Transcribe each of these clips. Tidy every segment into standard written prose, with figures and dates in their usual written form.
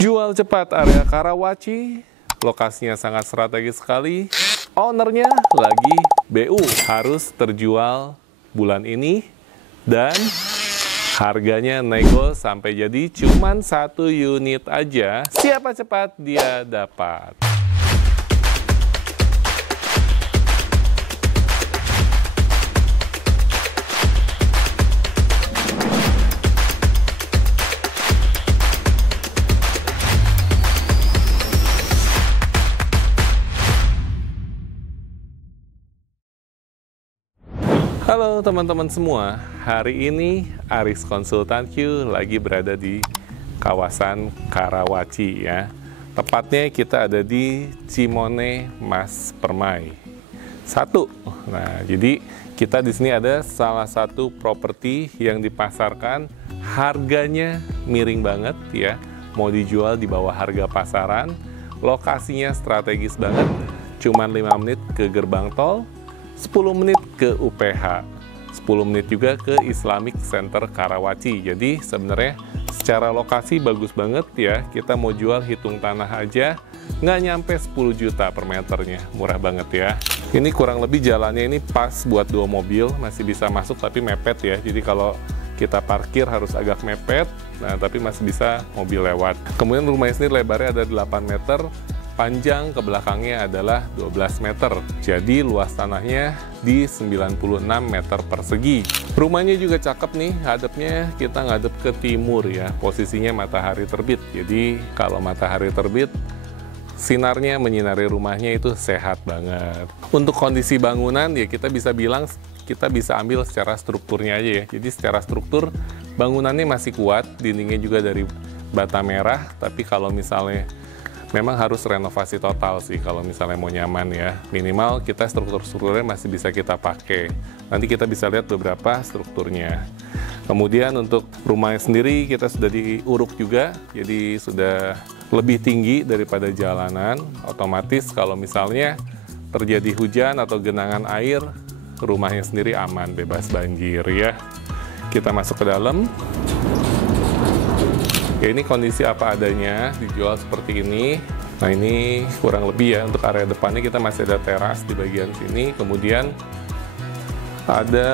Jual cepat area Karawaci, lokasinya sangat strategis sekali. Ownernya lagi BU, harus terjual bulan ini dan harganya nego sampai jadi cuman 1 unit aja. Siapa cepat dia dapat. Halo teman-teman semua, hari ini Aris Konsultan Q lagi berada di kawasan Karawaci ya. Tepatnya kita ada di Cimone Mas Permai 1. Nah, jadi kita di sini ada salah satu properti yang dipasarkan, harganya miring banget ya. Mau dijual di bawah harga pasaran, lokasinya strategis banget, cuman 5 menit ke gerbang tol, 10 menit ke UPH, 10 menit juga ke Islamic Center Karawaci. Jadi sebenarnya secara lokasi bagus banget ya. Kita mau jual hitung tanah aja nggak nyampe 10 juta per meternya, murah banget ya. Ini kurang lebih jalannya ini pas buat 2 mobil, masih bisa masuk tapi mepet ya. Jadi kalau kita parkir harus agak mepet, nah tapi masih bisa mobil lewat. Kemudian rumahnya sendiri lebarnya ada 8 meter, panjang ke belakangnya adalah 12 meter. Jadi luas tanahnya di 96 meter persegi. Rumahnya juga cakep nih, hadapnya kita ngadep ke timur ya. Posisinya matahari terbit. Jadi kalau matahari terbit, sinarnya menyinari rumahnya itu sehat banget. Untuk kondisi bangunan ya kita bisa bilang, kita bisa ambil secara strukturnya aja ya. Jadi secara struktur bangunannya masih kuat, dindingnya juga dari bata merah. Tapi kalau misalnya memang harus renovasi total sih kalau misalnya mau nyaman ya. Minimal kita strukturnya masih bisa kita pakai. Nanti kita bisa lihat beberapa strukturnya. Kemudian untuk rumahnya sendiri kita sudah diuruk juga, jadi sudah lebih tinggi daripada jalanan. Otomatis kalau misalnya terjadi hujan atau genangan air, rumahnya sendiri aman, bebas banjir ya. Kita masuk ke dalam. Ya, ini kondisi apa adanya, dijual seperti ini. Nah ini kurang lebih ya, untuk area depannya kita masih ada teras di bagian sini. Kemudian ada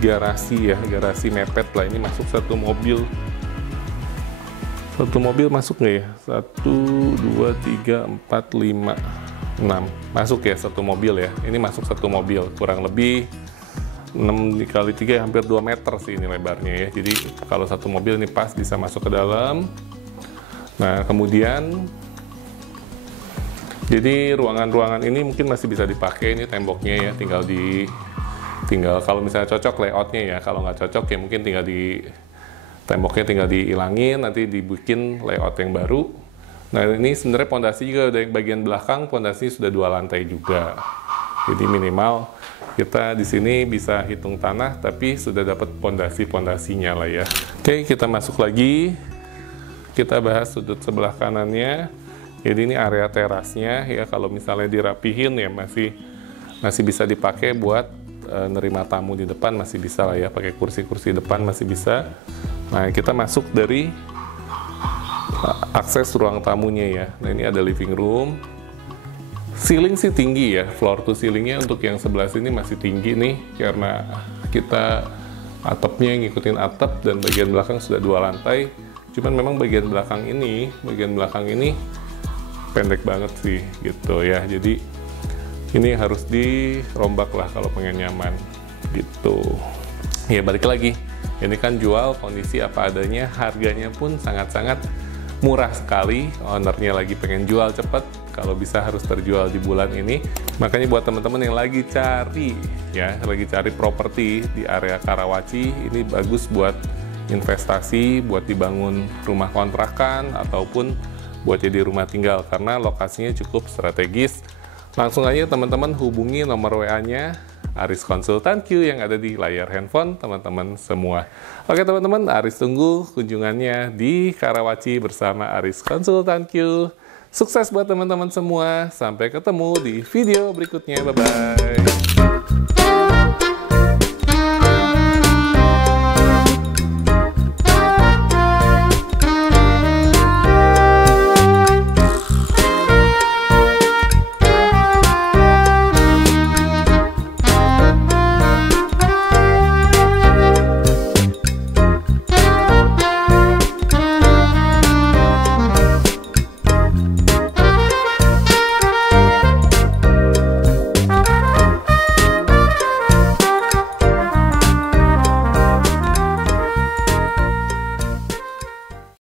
garasi ya, garasi mepet lah. Ini masuk satu mobil. Satu mobil masuk nggak ya? 1, 2, 3, 4, 5, 6. Masuk ya satu mobil ya. Ini masuk satu mobil, kurang lebih 6 kali 3 hampir 2 meter sih ini lebarnya ya. Jadi kalau satu mobil ini pas bisa masuk ke dalam. Nah kemudian jadi ruangan-ruangan ini mungkin masih bisa dipakai, ini temboknya ya, tinggal kalau misalnya cocok layoutnya ya. Kalau nggak cocok ya mungkin tinggal temboknya tinggal dihilangin, nanti dibikin layout yang baru. Nah ini sebenarnya pondasi juga dari bagian belakang, pondasi sudah 2 lantai juga. Jadi minimal kita di sini bisa hitung tanah, tapi sudah dapat pondasinya lah ya. Oke, kita masuk lagi. Kita bahas sudut sebelah kanannya. Jadi ini area terasnya ya. Kalau misalnya dirapihin ya masih bisa dipakai buat nerima tamu di depan, masih bisa lah ya. Pakai kursi-kursi depan masih bisa. Nah kita masuk dari akses ruang tamunya ya. Nah ini ada living room. Ceiling sih tinggi ya, floor to ceilingnya untuk yang sebelah sini masih tinggi nih, karena kita atapnya ngikutin atap dan bagian belakang sudah 2 lantai. Cuman memang bagian belakang ini pendek banget sih gitu ya. Jadi ini harus dirombak lah kalau pengen nyaman gitu. Ya balik lagi, ini kan jual kondisi apa adanya, harganya pun sangat-sangat murah sekali. Ownernya lagi pengen jual cepat, kalau bisa harus terjual di bulan ini. Makanya buat teman-teman yang lagi cari properti di area Karawaci, ini bagus buat investasi, buat dibangun rumah kontrakan ataupun buat jadi rumah tinggal, karena lokasinya cukup strategis. Langsung aja teman-teman hubungi nomor WA-nya Aris Konsultan Q yang ada di layar handphone teman-teman semua. Oke teman-teman, Aris tunggu kunjungannya di Karawaci bersama Aris Konsultan Q. Sukses buat teman-teman semua. Sampai ketemu di video berikutnya. Bye-bye.